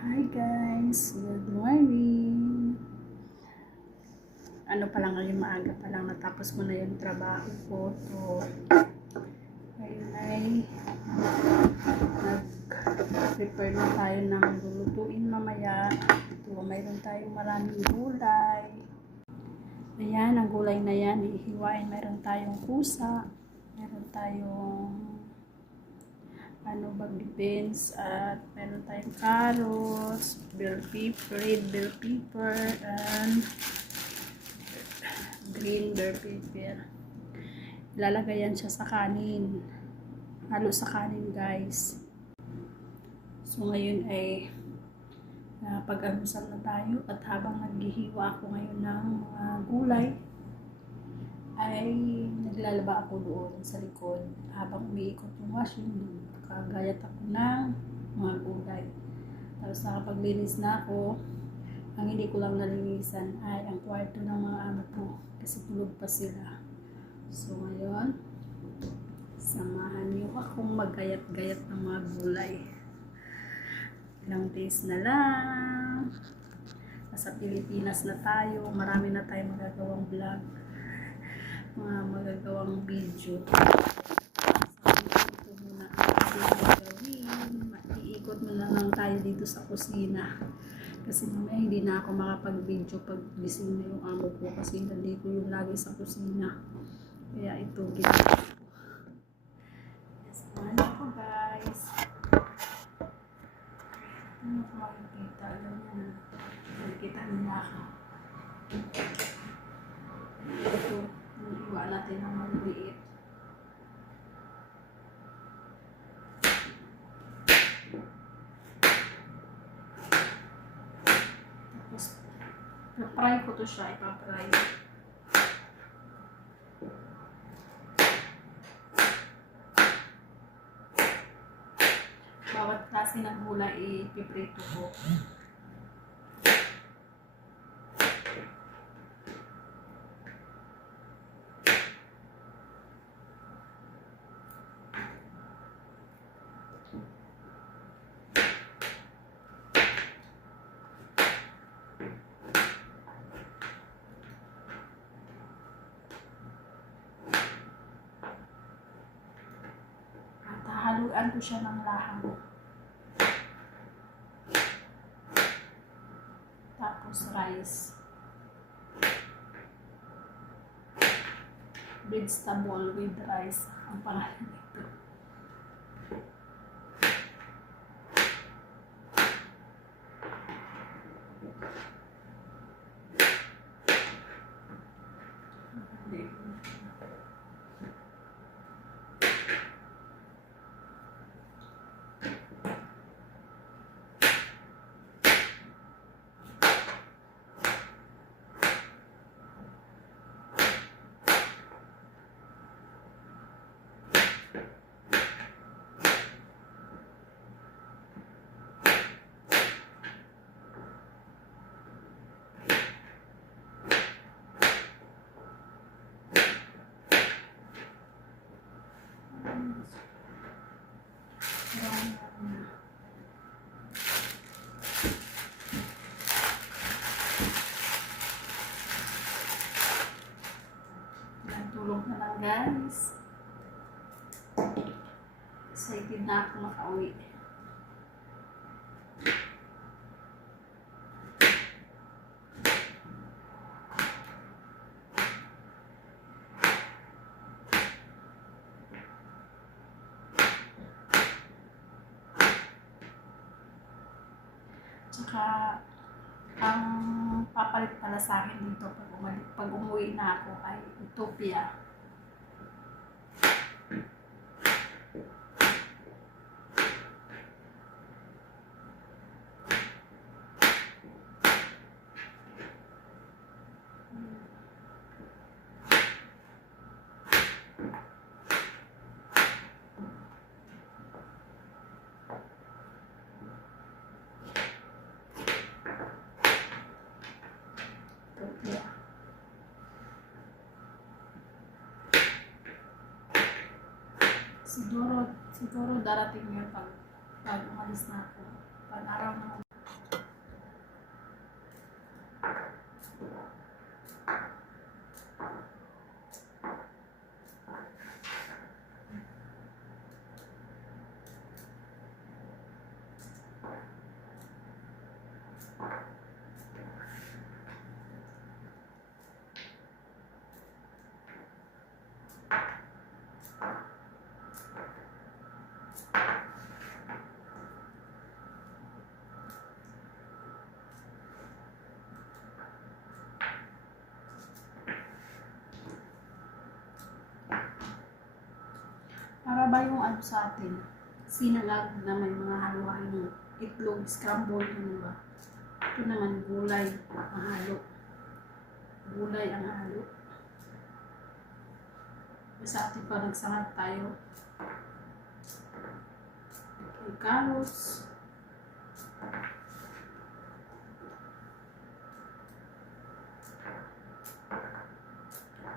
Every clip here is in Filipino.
Hi guys, good morning. Ano pa lang ngayon, maaga pa lang, natapos ko na yung trabaho ko. So, ngayon ay nag-prepare na tayo ng lulutuin mamaya. Ito, mayroon tayong maraming gulay. Ayan, ang gulay na yan, ihiwain. Mayroon tayong pusa, mayroon tayong baggy beans, at meron tayong carrots, bell pepper, red bell pepper, and green bell pepper. Ilalagay yan siya sa kanin. Halo sa kanin, guys. So, ngayon ay pag-almusal na tayo, at habang naghihiwa ako ngayon ng mga gulay, ay naglalaba ako doon sa likod habang umiikot yung washing room. Kagayat ako ng mga gulay. Tapos nakapaglinis na ako. Ang hindi ko lang nalinisan ay ang kwarto ng mga amo ko kasi tulog pa sila. So ngayon, samahan niyo akong magayat-gayat ng mga gulay. Ilang days na lang. Nasa Pilipinas na tayo. Marami na tayong magagawang vlog. Mga magagawang video. Ito muna ang gagawin. Iikot muna lang tayo dito sa kusina. Kasi mamaya hindi na ako makapag-video pag gising na yung amo ko. Kasi nandito yung lagi sa kusina. Kaya ito ginagawa ko. Samahan ako, guys. Ano ko makikita? Alam niya na. Makikita nila ako. Ito. Iwa natin ang maliit. Tapos, na-fry ko to siya. Ipa-fry. Bawat klase ng gulay, ipiprito ko. Haluan ko siya ng lahang. Tapos rice. Vegetable with rice. Ang pangalan nito. Tulog na lang, guys. Excited na ako makauwi. Tsaka, ang papalit pala sa akin dito pag umuwi na ako ay Utopia. Utopia. Siguro darating yun pag umalis na ako. Pag araw na Para ba yung ano sa atin? Sinangag na may mga halo-halo. Itlog, scramble, ano ba? Ito naman gulay ang halo. Gulay ang halo. Sa atin pa nagsangag tayo. Okay, carrots.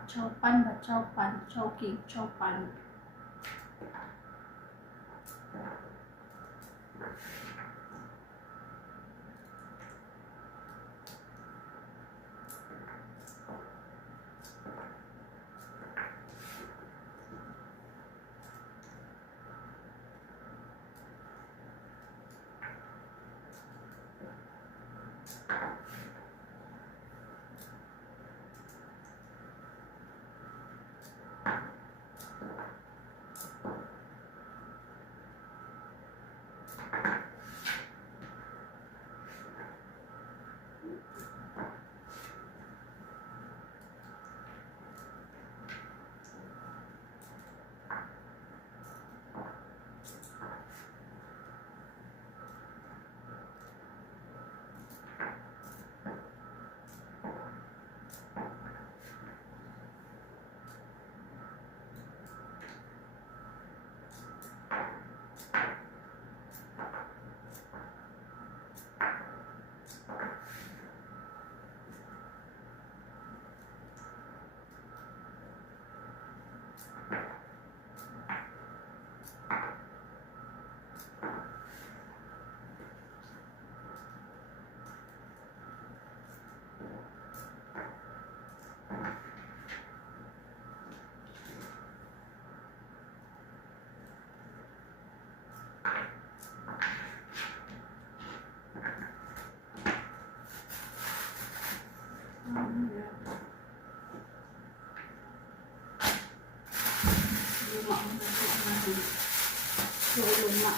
Chowpan ba? Chowpan. Chowking. Chowpan. Luma ang nasa natin. So, luma.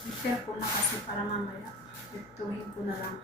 I-share ko na kasi para mamaya. Ituhin ko na lang.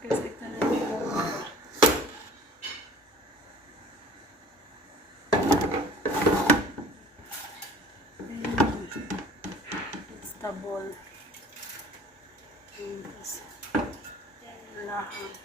Kasi ito na yung vegetable. Tapos, lahang.